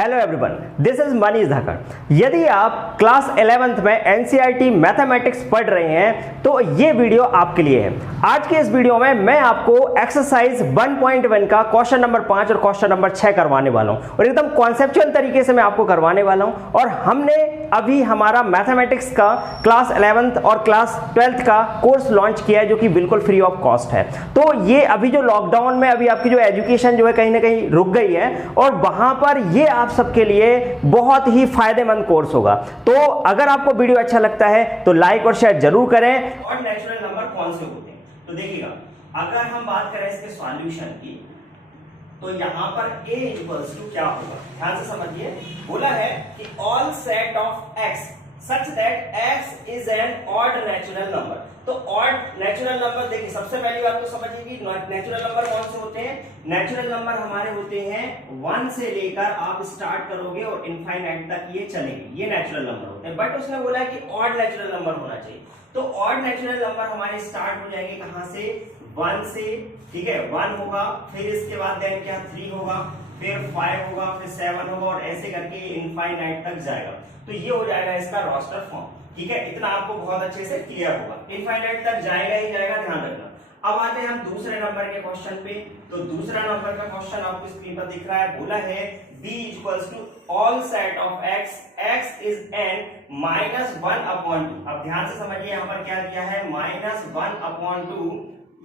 Hello everyone, this is Manish Dhakad. यदि आप class 11th में एनसीईआरटी मैथमेटिक्स पढ़ रहे हैं तो ये वीडियो आपके लिए है। आज के इस वीडियो में मैं आपको एक्सरसाइज 1.1 का क्वेश्चन नंबर 5 और क्वेश्चन नंबर 6 करवाने वाला हूं और एकदम कॉन्सेप्चुअल तरीके से मैं आपको करवाने वाला हूं। और हमने अभी हमारा मैथमेटिक्स का क्लास 11th और क्लास 12th का कोर्स लॉन्च किया है जो कि बिल्कुल फ्री ऑफ कॉस्ट है। तो ये अभी जो लॉकडाउन में अभी आपकी जो एजुकेशन जो है कहीं ना कहीं रुक गई है और वहां पर ये आप सबके लिए बहुत ही फायदेमंद कोर्स होगा। तो अगर आपको वीडियो अच्छा लगता है तो लाइक और शेयर जरूर करें। और नेचुरल नंबर कौन से होते हैं तो देखिएगा, अगर हम बात करें इसके सॉल्यूशन की तो यहां पर a इक्वल्स टू क्या होगा, ध्यान से समझिए। बोला है कि all set of x such that x is N odd natural number. तो ऑड नेचुरल नंबर देखिए, सबसे पहली बात तो समझिए कि नेचुरल नंबर कौन से होते हैं। नेचुरल नंबर हमारे होते हैं 1 से लेकर आप स्टार्ट करोगे और इनफाइनाइट तक ये चलेंगे, ये नेचुरल नंबर होते हैं। बट उसने बोला कि ऑड नेचुरल नंबर होना चाहिए। तो ऑड नेचुरल नंबर हमारे स्टार्ट हो जाएंगे कहां से, 1 से, ठीक है। 1 होगा, फिर इसके बाद देन क्या 3 होगा, फिर 5 होगा, फिर 7 होगा और ऐसे करके इनफाइनाइट तक जाएगा। तो ये हो जाएगा इसका रोस्टर फॉर्म, ठीक है। इतना आपको बहुत अच्छे से क्लियर होगा, इनफाइनाइट तक जाएगा ही जाएगा, ध्यान रखना। अब आते हैं हम दूसरे नंबर के क्वेश्चन पे। तो दूसरा नंबर का क्वेश्चन आपको स्क्रीन पर दिख रहा है। बोला है b equals to all set of x, x is n -1/2। अब ध्यान से समझिए, यहाँ पर क्या दिया है -1/2।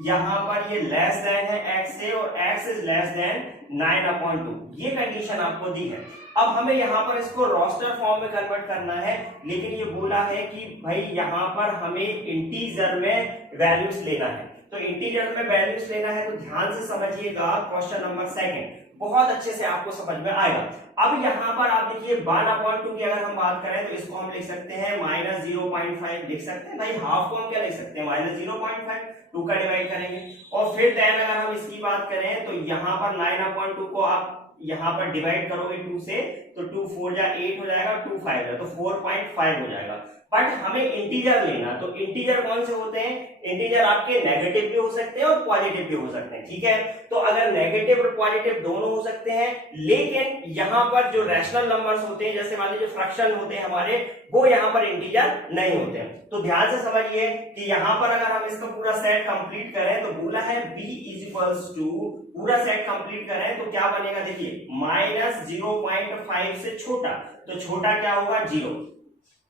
यहां पर ये लेस देन है x से और x इज लेस देन 9/2। ये कंडीशन आपको दी है। अब हमें यहां पर इसको रोस्टर फॉर्म में कन्वर्ट करना है, लेकिन ये बोला है कि भाई यहां पर हमें इंटीजर में वैल्यूज लेना है। तो इंटीजर में वैल्यूज लेना है तो ध्यान से समझिएगा क्वेश्चन नंबर 2 बहुत अच्छे से आपको समझ में आएगा। अब यहां पर आप देखिए 1/2 की अगर हम बात करें तो इसको हम लिख सकते हैं -0.5 लिख सकते हैं। भाई हाफ को हम क्या लिख सकते हैं -0.5, 2 का डिवाइड करेंगे। और फिर देन अगर हम इसकी बात करें तो यहां पर 9/2 को आप यहां पर डिवाइड करोगे 2 से, तो 2 4 जा 8 हो जाएगा, 2 5 है तो 4.5 हो जाएगा। बट हमें इंटीजर लेना, तो इंटीजर कौन से होते हैं, इंटीजर आपके नेगेटिव भी हो सकते हैं और पॉजिटिव भी हो सकते हैं, ठीक है। तो अगर नेगेटिव और पॉजिटिव दोनों हो सकते हैं, लेकिन यहां पर जो रैशनल नंबर्स होते हैं, जैसे मान लीजिए फ्रैक्शन होते हैं हमारे, वो यहां पर इंटीजर नहीं होते हैं। तो ध्यान से समझिए कि यहां पर अगर हम इसका पूरा सेट कंप्लीट करें तो बोला है b इज इक्वल्स टू, पूरा सेट कंप्लीट करें तो क्या बनेगा, देखिए -0.5 से छोटा, तो छोटा क्या होगा 0।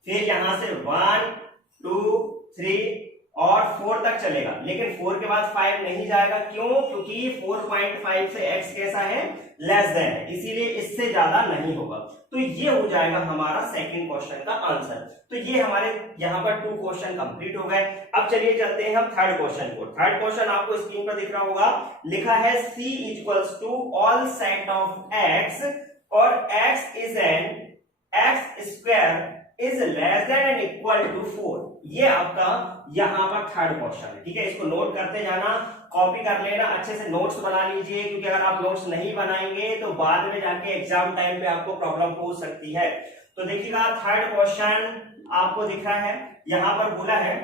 फिर यहां से 1 2 3 और 4 तक चलेगा, लेकिन 4 के बाद 5 नहीं जाएगा। क्यों? क्योंकि 4.5 से x कैसा है, लेस देन है, इसीलिए इससे ज्यादा नहीं होगा। तो ये हो जाएगा हमारा सेकंड क्वेश्चन का आंसर। तो ये हमारे यहाँ पर 2 क्वेश्चन कंप्लीट हो गए। अब चलिए चलते हैं हम थर्ड क्वेश्चन को। थर्ड क्वेश्चन आपको स्क्रीन पर दिख रहा होगा, लिखा है c equals to all set of x और x is N x square is less than and equal to 4। ये आपका यहां पर थर्ड क्वेश्चन है, ठीक है। इसको नोट करते जाना, कॉपी कर लेना, अच्छे से नोट्स बना लीजिए, क्योंकि अगर आप नोट्स नहीं बनाएंगे तो बाद में जाके एग्जाम टाइम पे आपको प्रॉब्लम हो सकती है। तो देखिएगा थर्ड क्वेश्चन आपको दिख रहा है, यहां पर बोला है,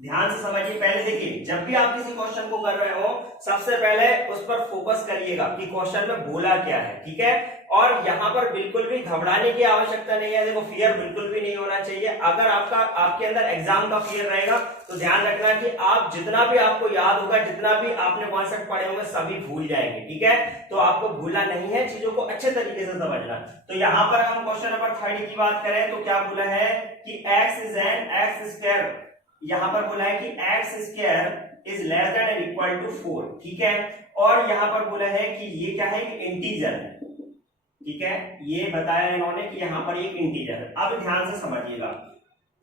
ध्यान से समझिए। पहले देखिए, जब भी आप किसी क्वेश्चन को कर रहे हो सबसे पहले उस पर फोकस करिएगा कि क्वेश्चन में बोला क्या है, ठीक है। और यहां पर बिल्कुल भी घबराने की आवश्यकता नहीं है। देखो, फियर बिल्कुल भी नहीं होना चाहिए। अगर आपके अंदर एग्जाम का फियर रहेगा तो ध्यान रखना कि आप जितना भी आपको याद होगा, जितना भी आपने कॉन्सेप्ट पढ़े होंगे, सभी भूल जाएंगे, ठीक है। तो आपको भूलना नहीं है, चीजों को अच्छे तरीके से समझना। तो यहां पर हम क्वेश्चन नंबर 3 की बात करें तो क्या बोला है कि x is N x square, यहां पर बोला है कि x square is less than and equal to 4, ठीक है। और यहां पर बोला है कि ये क्या है, इंटीजर है, ठीक है। ये बताया इन्होंने कि यहां पर एक इंटीजर है। अब ध्यान से समझिएगा,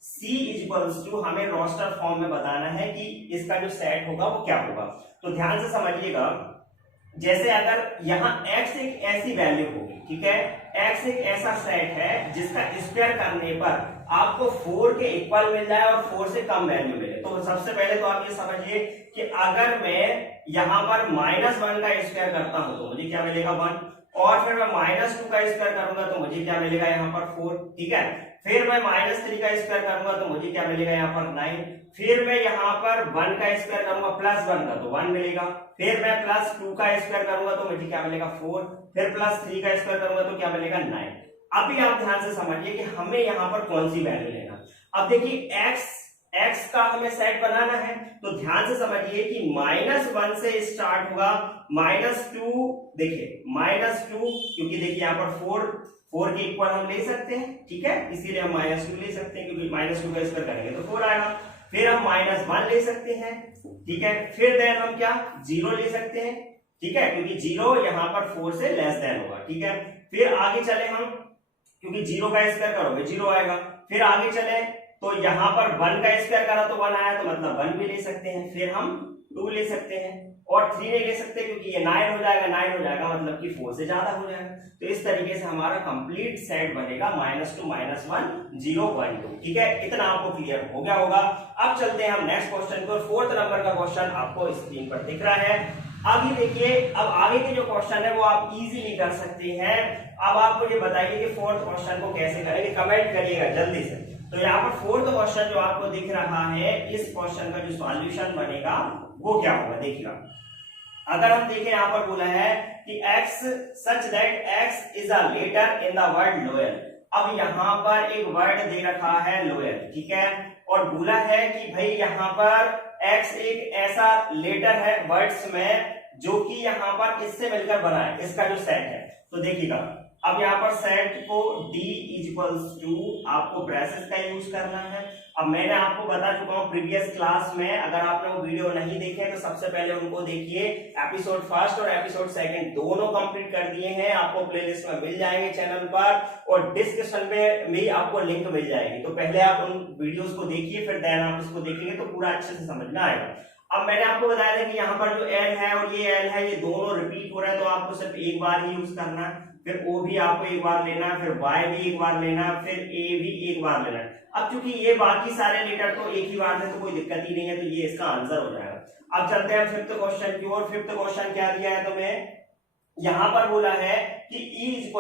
c इज इक्वल्स टू हमें रोस्टर फॉर्म में बताना है कि इसका जो सेट होगा वो क्या होगा। तो ध्यान से समझिएगा, जैसे अगर यहाँ x एक ऐसी वैल्यू होगी, ठीक है, x एक ऐसा सेट है जिसका स्क्वायर करने पर आपको 4 के इक्वल मिल जाए और 4 से कम वैल्यू मिले। तो सबसे पहले तो आप ये समझिए कि अगर मैं यहाँ पर -1 का स्क्वायर करता हूं तो मुझे क्या मिलेगा 1, और फिर मैं -2 का स्क्वायर करूंगा तो मुझे क्या मिलेगा यहाँ पर 4, ठीक है। फिर मैं -3 का स्क्वायर करूंगा तो मुझे क्या मिलेगा यहाँ पर 9। फिर मैं यहाँ पर 1 का स्क्वायर करूंगा +1 का तो 1 मिलेगा। फिर मैं +2 का स्क्वायर करूंगा तो मुझे क्या मिलेगा 4। फिर प्लस 3 का स्क्वायर करूंगा तो क्या मिलेगा 9। अभी आप ध्यान से समझिए कि हमें यहाँ पर कौन सी वैल्यू लेना। अब देखिए x का हमें सेट बनाना है, तो ध्यान से समझिए कि -1 से स्टार्ट होगा, -2, देखिए -2, क्योंकि देखिए यहाँ पर 4 के इक्वल हम ले सकते हैं, ठीक है, इसीलिए हम -2 ले सकते हैं, क्योंकि -2 का स्क्वायर करेंगे तो 4 आएगा। फिर हम -1 ले सकते हैं, ठीक है, फिर देन हम क्या 0 ले सकते हैं, ठीक है, क्योंकि 0 यहाँ पर 4 से लेस देन होगा, ठीक है। फिर आगे चले हम, क्योंकि 0 का स्क्वायर करोगे 0 आएगा। फिर आगे चले तो यहाँ पर 1 का स्क्वायर करा तो 1 आया, तो मतलब 1 भी ले सकते हैं। फिर हम 2 ले सकते हैं और 3 नहीं ले सकते, क्योंकि ये 9 हो जाएगा, 9 हो जाएगा मतलब कि 4 से ज्यादा हो जाएगा। तो इस तरीके से हमारा कंप्लीट सेट बनेगा -2 -1 0 1 2, ठीक है। इतना आपको क्लियर हो गया होगा। अब चलते हैं हम नेक्स्ट क्वेश्चन को। 4th नंबर का क्वेश्चन आपको स्क्रीन पर दिख रहा है। आगे देखिए, अब आगे के जो क्वेश्चन है वो आप इजीली कर सकते हैं। अब आप मुझे बताइए कि 4th क्वेश्चन को कैसे करेंगे, कमेंट करिएगा जल्दी से। तो यहाँ पर 4th क्वेश्चन जो आपको दिख रहा है, इस क्वेश्चन का जो सॉल्यूशन बनेगा वो क्या होगा, देखिएगा। अगर हम देखें, यहाँ पर बोला है कि x such that x is a letter in the word loyal। अब यहाँ पर एक वर्ड दे रखा है लोयल, ठीक है, और बोला है कि भाई यहाँ पर x एक ऐसा लेटर है वर्ड्स में जो कि यहाँ पर इससे मिलकर बना है, इसका जो सेट है। तो देखिएगा, अब यहाँ पर सेट को d = आपको ब्रेसेस का यूज करना है। अब मैंने आपको बता चुका हूँ प्रीवियस क्लास में, अगर आपने वो वीडियो नहीं देखे तो सबसे पहले उनको देखिए। एपिसोड 1 और एपिसोड 2 दोनों कंप्लीट कर दिए हैं, आपको प्लेलिस्ट में मिल जाएंगे चैनल पर, और डिस्क्रिप्शन में भी आपको लिंक मिल जाएगी। तो पहले आप उन वीडियोस को देखिए, फिर देन आप इसको देखेंगे तो पूरा अच्छे से समझ में आएगा। अब मैंने आपको बताया था कि यहाँ पर जो L है और ये L है, ये दोनों रिपीट हो रहे हैं, तो आपको सिर्फ एक बार ही यूज करना है। फिर O भी आपको एक बार लेना है, फिर Y भी एक बार लेना है, फिर A भी एक बार लेना है। अब चूंकि ये बाकी सारे लेटर तो एक ही बार में, तो कोई दिक्कत ही नहीं है, तो ये इसका आंसर हो जाएगा। अब चलते हैं 5th क्वेश्चन की ओर। 5th क्वेश्चन क्या दिया है तुम्हें, यहाँ पर बोला है कि E =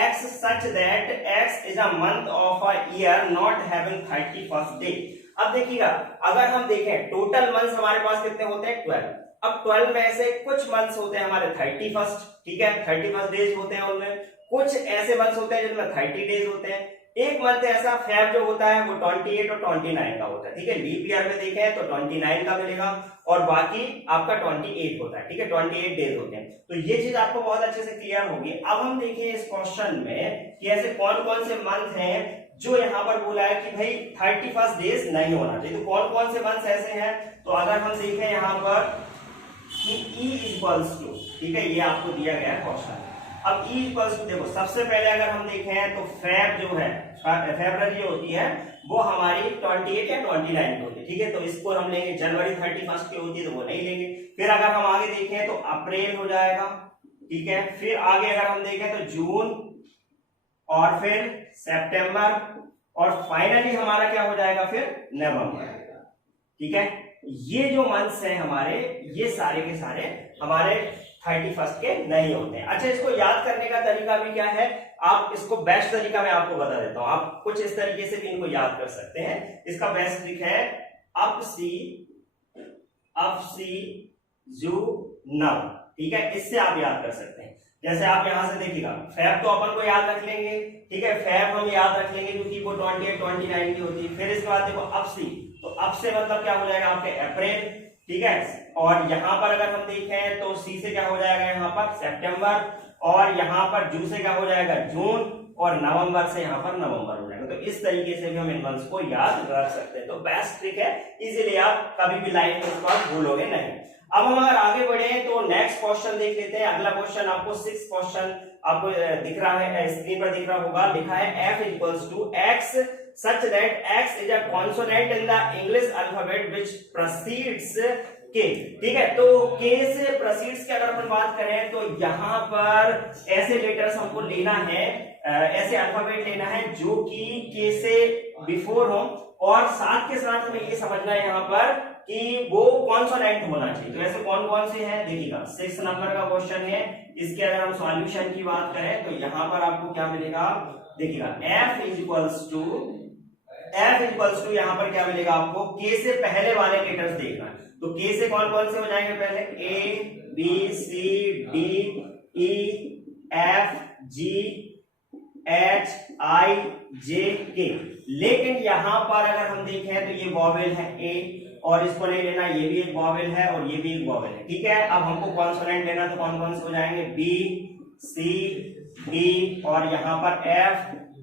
x such that x is a month of a year not having 31st day। अब देखिएगा, अगर हम देखें टोटल मंथ्स हमारे पास कितने होते हैं 12। अब 12 में से कुछ मंथ्स होते हैं हमारे 31st, ठीक है, 31st डेज होते हैं उनमें। कुछ ऐसे मंथ्स होते हैं जिनमें 30 डेज होते हैं। एक मंथ ऐसा फेब जो होता है वो 28 और 29 का होता है, ठीक है। लीप ईयर में देखें तो 29 का मिलेगा, और बाकी आपका 28 होता है, ठीक है, 28 डेज होते हैं। तो ये चीज आपको बहुत अच्छे से क्लियर होगी। अब हम देखें इस क्वेश्चन में कि ऐसे कौन कौन से मंथ हैं जो यहाँ पर बोला है कि भाई 31st डेज नहीं होना चाहिए। तो कौन कौन से मंथ्स ऐसे हैं, तो अगर हम देखें यहाँ पर कि E = ठीक है, ये आपको दिया गया है क्वेश्चन। अब E = देखो, सबसे पहले अगर हम देखें तो फेब जो है, फेब्रुअरी होती है वो हमारी 28 या 29 की होती है, ठीक है, तो इसको हम लेंगे। जनवरी 31st की होती है तो वो नहीं लेंगे। फिर अगर हम आगे देखें तो अप्रैल हो जाएगा, ठीक है। फिर आगे अगर हम देखें तो जून, और फिर सितंबर, और फाइनली हमारा क्या हो जाएगा फिर नवंबर, ठीक है। ये जो मंथ्स हैं हमारे, ये सारे के सारे हमारे 31st के नहीं होते हैं। अच्छा, इसको याद करने का तरीका भी क्या है, आप इसको बेस्ट तरीका मैं आपको बता देता हूं। आप कुछ इस तरीके से भी इनको याद कर सकते हैं। इसका बेस्ट ट्रिक है अप सी जू नव, ठीक है, इससे आप याद कर सकते हैं। जैसे आप यहां से देखिएगा, फेब तो अपन को याद रख लेंगे, ठीक है, फेब हम याद रख लेंगे क्योंकि वो 28 29 की होती है। फिर इसके बाद देखो अप सी, तो अप से मतलब क्या हो जाएगा आपके अप्रैल, ठीक है, और यहां पर अगर हम देखें तो सी से क्या हो जाएगा यहाँ पर सितंबर, और यहाँ पर जू से क्या हो जाएगा जून, और नवंबर से यहाँ पर नवंबर हो जाएगा। तो इस तरीके से भी हम इन मंथ्स को याद रख सकते हैं। तो बेस्ट ट्रिक है, इजीली आप कभी भी लाइफ में इसको भूलोगे नहीं। अब हम अगर आगे बढ़े तो नेक्स्ट क्वेश्चन देख लेते हैं। अगला क्वेश्चन आपको 6th क्वेश्चन आपको दिख रहा है, स्क्रीन पर दिख रहा होगा। लिखा है F = x such that x is a consonant in the English alphabet which precedes K, ठीक है। तो K से precedes की अगर अपन बात करें तो यहाँ पर ऐसे लेटर्स हमको लेना है, ऐसे अल्फाबेट लेना है जो कि K से बिफोर हो, और साथ के साथ हमें ये समझना है यहाँ पर कि वो कॉन्सोनेंट होना चाहिए। तो ऐसे कौन कौन से हैं देखिएगा, 6 नंबर का क्वेश्चन है। इसके अगर हम सॉल्यूशन की बात करें तो यहाँ पर आपको क्या मिलेगा, देखिएगा F = यहाँ पर क्या मिलेगा आपको, K से पहले वाले लेटर्स देखना। तो K से कौन कौन से हो जाएंगे पहले, A B C D E FGHIJK। लेकिन यहां पर अगर हम देखें तो ये वॉवेल है ए, और इसको नहीं लेना, ये भी एक वॉवेल है और ये भी एक वॉवेल है, ठीक है। अब हमको कॉन्सोनेंट लेना, तो कौन कौन से हो जाएंगे, बी, सी, डी, और यहाँ पर एफ,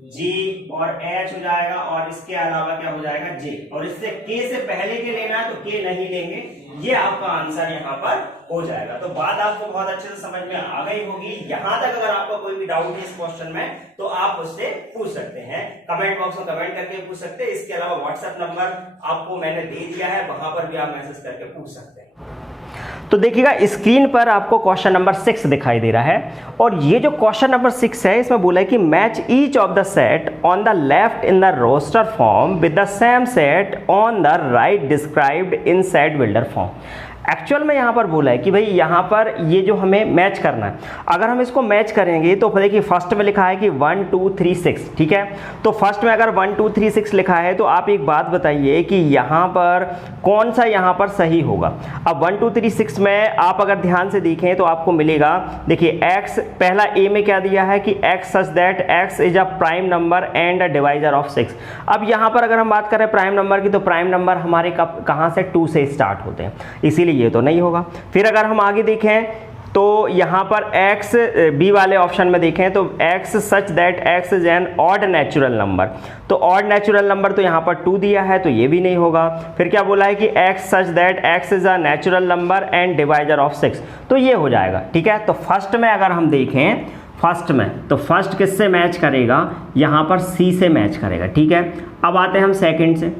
जी और एच हो जाएगा, और इसके अलावा क्या हो जाएगा, जे। और इससे के से पहले के लेना है तो के नहीं लेंगे, ये आपका आंसर यहाँ पर हो जाएगा। तो बात आपको बहुत अच्छे से समझ में आ गई होगी। यहां तक अगर आपको कोई भी डाउट है इस क्वेश्चन में तो आप उससे पूछ सकते हैं, कमेंट बॉक्स में कमेंट करके पूछ सकते हैं। इसके अलावा व्हाट्सएप नंबर आपको मैंने दे दिया है, वहां पर भी आप मैसेज करके पूछ सकते हैं। तो देखिएगा स्क्रीन पर आपको क्वेश्चन नंबर 6 दिखाई दे रहा है, और ये जो क्वेश्चन नंबर 6 है इसमें बोला है कि match each of the set on the left in the roster form with the same set on the right described in set builder form. Actual में यहाँ पर बोला है कि भाई यहाँ पर ये जो हमें मैच करना है, अगर हम इसको मैच करेंगे तो देखिए फर्स्ट में लिखा है कि 1 2 3 6, ठीक है। तो फर्स्ट में अगर 1 2 3 6 लिखा है तो आप एक बात बताइए कि यहाँ पर कौन सा यहाँ पर सही होगा। अब 1 2 3 6 में आप अगर ध्यान से देखें तो आपको मिलेगा, देखिए x, पहला ए में क्या दिया है कि x such that x is a prime number and a divisor of 6। अब यहाँ पर अगर हम बात करें प्राइम नंबर की, तो प्राइम नंबर हमारे कहाँ से, 2 से स्टार्ट होते हैं, इसीलिए ये तो नहीं होगा। फिर अगर हम आगे देखें तो यहाँ पर x, बी वाले ऑप्शन में देखें तो x such that x is N odd natural number, तो ऑड नेचुरल नंबर तो यहाँ पर 2 दिया है, तो ये भी नहीं होगा। फिर क्या बोला है कि x such that x is a natural number and divisor of 6, तो ये हो जाएगा, ठीक है। तो फर्स्ट में अगर हम देखें, फर्स्ट में तो फर्स्ट किससे मैच करेगा, यहाँ पर सी से मैच करेगा, ठीक है। अब आते हैं हम सेकंड से,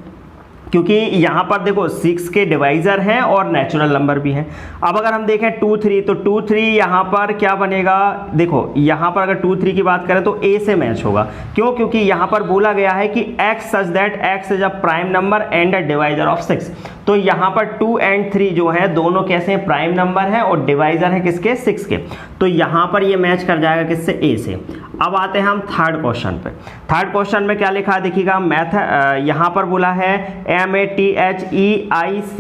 क्योंकि यहाँ पर देखो 6 के डिवाइजर हैं और नेचुरल नंबर भी हैं। अब अगर हम देखें 2 3, तो 2 3 यहाँ पर क्या बनेगा, देखो यहाँ पर अगर 2 3 की बात करें तो ए से मैच होगा, क्यों, क्योंकि यहाँ पर बोला गया है कि x such that x is a prime number and a divisor of 6। तो यहाँ पर 2 और 3 जो है दोनों कैसे हैं, प्राइम नंबर है और डिवाइजर है किसके, 6 के, तो यहाँ पर ये मैच कर जाएगा किससे, ए से। अब आते हैं हम थर्ड क्वेश्चन पे। थर्ड क्वेश्चन में क्या लिखा है देखिएगा, यहाँ पर बोला है MATHEICS,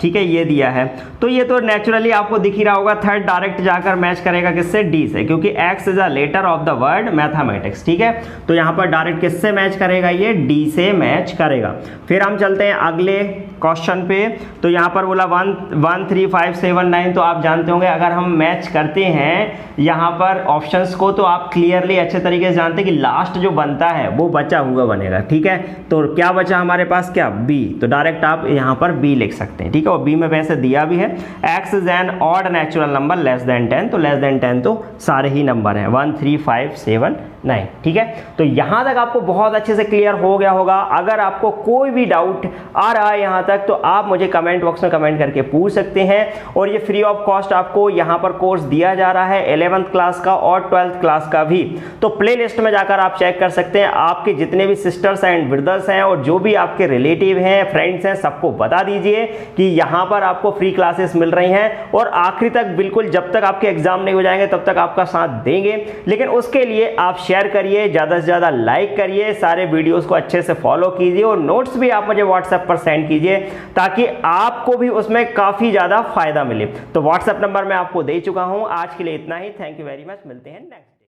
ठीक है, ये दिया है, तो ये तो नेचुरली आपको दिख ही रहा होगा, थर्ड डायरेक्ट जाकर मैच करेगा किससे, डी से, क्योंकि x is a letter of the word mathematics, ठीक है। तो यहाँ पर डायरेक्ट किससे मैच करेगा, ये डी से मैच करेगा। फिर हम चलते हैं अगले क्वेश्चन पे, तो यहाँ पर बोला 1 1 3 5 7 9, तो आप जानते होंगे अगर हम मैच करते हैं यहाँ पर ऑप्शंस को तो आप क्लियरली अच्छे तरीके से जानते हैं कि लास्ट जो बनता है वो बचा हुआ बनेगा, ठीक है। तो क्या बचा हमारे पास, क्या, बी, तो डायरेक्ट आप यहाँ पर बी लिख सकते हैं, ठीक है। और बी में वैसे दिया भी है x is N odd natural number less than 10, तो लेस देन 10 तो सारे ही नंबर हैं 1 3 5 7 9, ठीक है। तो यहाँ तक आपको बहुत अच्छे से क्लियर हो गया होगा। अगर आपको कोई भी डाउट आ रहा है यहाँ तक तो आप मुझे कमेंट बॉक्स में कमेंट करके पूछ सकते हैं, और ये फ्री ऑफ कॉस्ट आपको यहाँ पर कोर्स दिया जा रहा है 11th क्लास का और 12th क्लास का भी। तो प्ले लिस्ट में जाकर आप चेक कर सकते हैं, आपके जितने भी सिस्टर्स एंड ब्रदर्स हैं और जो भी आपके रिलेटिव हैं, फ्रेंड्स हैं, सबको बता दीजिए कि यहाँ पर आपको फ्री क्लासेस मिल रही हैं, और आखिरी तक बिल्कुल जब तक आपके एग्जाम नहीं हो जाएंगे तब तक आपका साथ देंगे। लेकिन उसके लिए आप शेयर करिए, ज़्यादा से ज़्यादा लाइक करिए, सारे वीडियोस को अच्छे से फॉलो कीजिए, और नोट्स भी आप मुझे व्हाट्सएप पर सेंड कीजिए ताकि आपको भी उसमें काफ़ी ज़्यादा फायदा मिले। तो व्हाट्सएप नंबर मैं आपको दे चुका हूँ। आज के लिए इतना ही, थैंक यू वेरी मच, मिलते हैं नेक्स्ट।